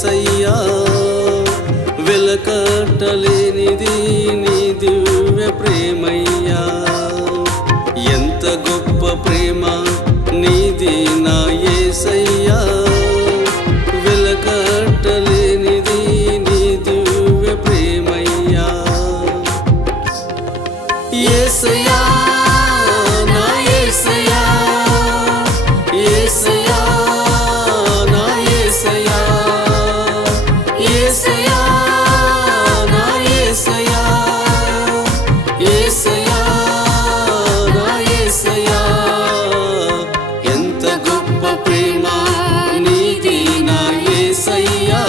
యేసయ్యా వెలకట్టలేనిది నీ దివ్య ప్రేమయ్యా ఎంత గొప్ప ప్రేమ నీది నా యేసయ్యా వెలకట్టలేనిది నీ దివ్య ప్రేమయ్యా యేసయ్యా నా యేసయ్యా యేసయ్యా నా యేసయ్యా యేసయ్యా నా యేసయ్యా యేసయ్యా నా యేసయ్యా ఎంత గొప్ప ప్రేమ నీది నా యేసయ్యా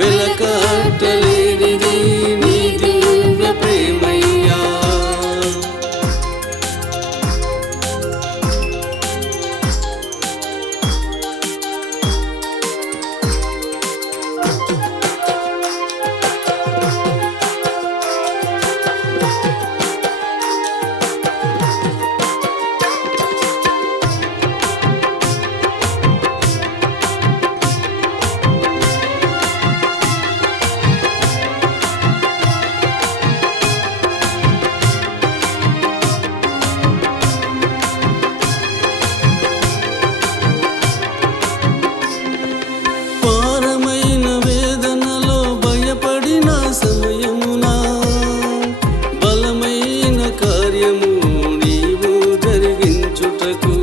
వెలకట్టలేనిది నీ దివ్య ప్రేమయ్యా పారమైన వేదనలో భయపడిన సమయమున బలమైన కార్యము నీవు జరిగించుటకు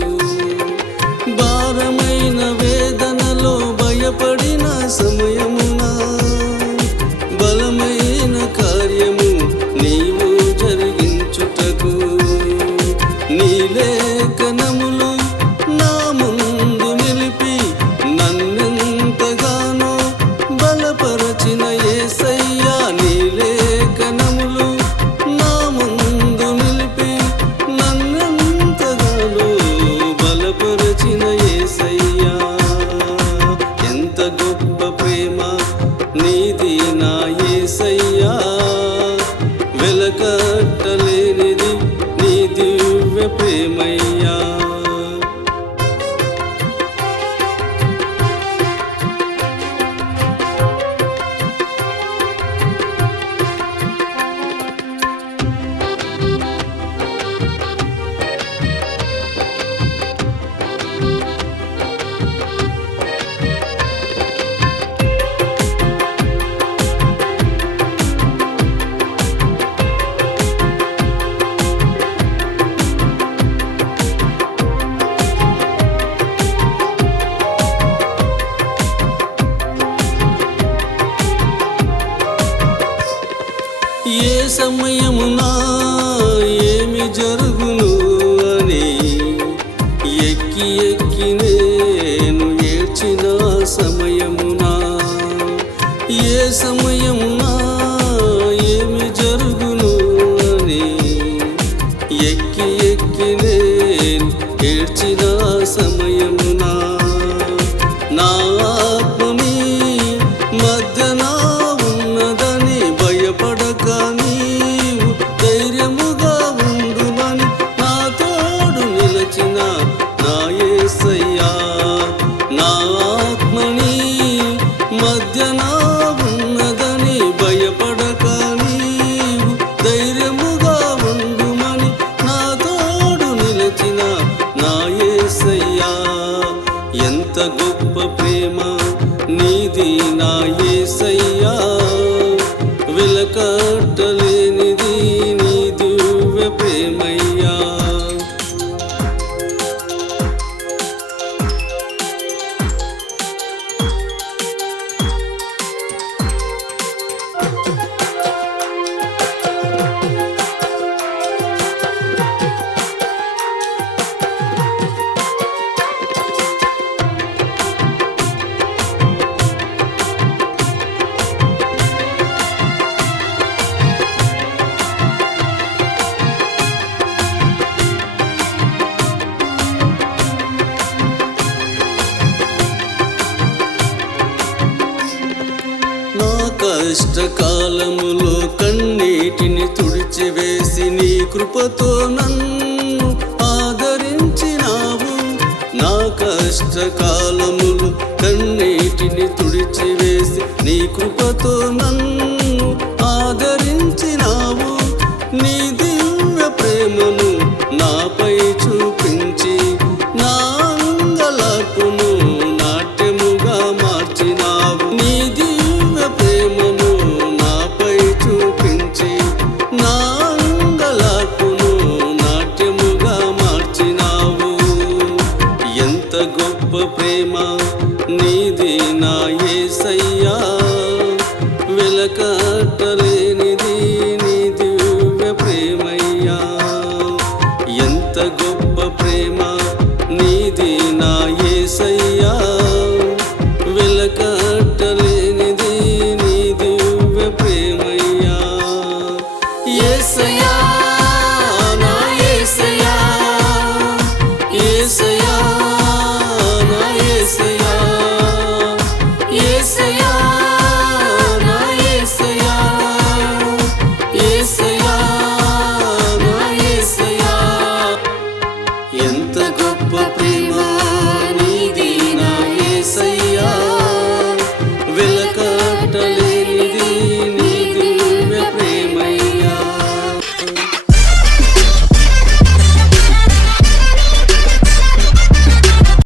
భారమైన వేదనలో భయపడిన సమయమున బలమైన కార్యము నీవు జరిగించుటకు నీ లేఖనములు నా ముందు నిలిపి నన్నెంతగానో బలపరచిన యేసయ్యా నీ లేఖనములు నా ముందు నిలిపి నన్నెంతగానో బలపరచిన యేసయ్యా ఎంత గొప్ప ప్రేమ నీది నా యేసయ్యా వెలకట్టలేనిది నీ దివ్య ప్రేమయ్యా ఏ సమయమునా ఏమి జరుగును అని ఎక్కి ఎక్కి నేను ఏడ్చిన సమయమునా ఏ సమయమునా ఏమి జరుగును అని ఎక్కి ఎక్కి నేను ఏడ్చిన సమయమునా నా ఆత్మని మధ్యన ఉన్నదని భయపడక నీవు ధైర్యముగా ఉండుమని నా తోడు నిలచిన నా యేసయ్యా నా ఆత్మని మధ్యన ఉన్నదని భయపడక నీవు ధైర్యముగా ఉండుమని నా తోడు నిలచిన నా యేసయ్యా ఎంత గొప్ప ప్రేమ నీది నా యేసయ్యా వెలకట్టలేనిది నీ దివ్య ప్రేమయ్యా కష్టకాలములో కన్నీటిని తుడిచివేసి నీ కృపతో నన్ను ఆదరించినావు. నా కష్టకాలములో కన్నీటిని కన్నీటిని తుడిచివేసి నీ కృపతో నన్ను ఆదరించినావు. నీ దివ్య ప్రేమను నాపై చూపించి నా అంగలార్పును నాట్యముగా మార్చినావు. నీ దివ్య ప్రేమను నాపై చూపించి నా అంగలార్పును నాట్యముగా మార్చినావు. ఎంత గొప్ప ప్రేమ నీది నా యేసయ్యా, వెలకట్టలే